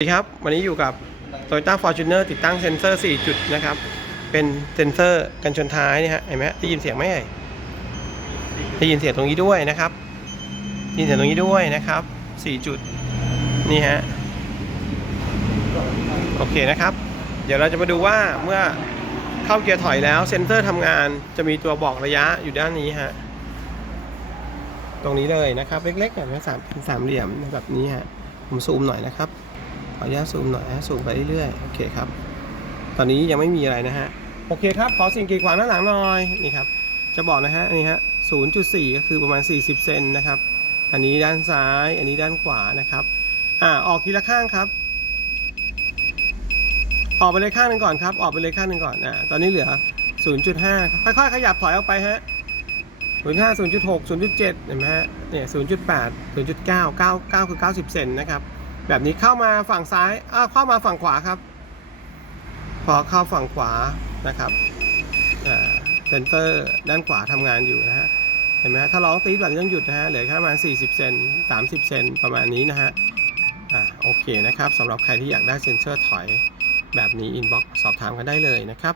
สวัสดีครับ วันนี้อยู่กับ Toyota Fortuner ติดตั้งเซ็นเซอร์ 4 จุดนะครับ เป็นเซ็นเซอร์กันชนท้ายนี่ฮะเห็นไหมได้ยินเสียงไหมเอ่ยได้ยินเสียงตรงนี้ด้วยนะครับได้ยินเสียงตรงนี้ด้วยนะครับ 4 จุดนี่ฮะโอเคนะครับ เดี๋ยวเราจะมาดูว่าเมื่อเข้าเกียร์ถอยแล้วเซ็นเซอร์ทำงานจะมีตัวบอกระยะอยู่ด้านนี้ฮะตรงนี้เลยนะครับ เล็กๆแบบนี้สามเป็นสามเหลี่ยมแบบนี้ฮะผมซูมหน่อยนะครับ ขออนุญาตซูมหน่อยนะซูมไปเรื่อยๆ โอเคครับ ตอนนี้ยังไม่มีอะไรนะฮะ โอเคครับ ขอสิ่งกีดขวางด้านหลังหน่อย นี่ครับ จะบอกนะฮะ นี่ฮะ 0.4 ก็คือประมาณ 40 เซนนะครับ อันนี้ด้านซ้าย อันนี้ด้านขวานะครับ อ่า ออกทีละข้างครับ ออกไปเลยข้างหนึ่งก่อนครับ ออกไปเลยข้างหนึ่งก่อน อ่า ตอนนี้เหลือ 0.5 ค่อยๆ ขยับถอยออกไปฮะ0.5 0.6 0.7 เห็นไหมฮะ เนี่ย 0.8 0.9 9 9 คือ 90 เซนนะครับ แบบนี้เข้ามาฝั่งซ้ายอ้าวเข้ามาฝั่งขวาครับ พอเข้าฝั่งขวานะครับเซนเซอร์ด้านขวาทำงานอยู่นะฮะ เห็นไหมถ้าร้องตีดแบบนี้ต้องหยุดนะฮะ เหลือแค่ประมาณ 40 เซน 30 เซนประมาณนี้นะฮะ อ่าโอเคนะครับสำหรับใครที่อยากได้เซนเซอร์ถอยแบบนี้อินบ็อกซ์สอบถามกันได้เลยนะครับ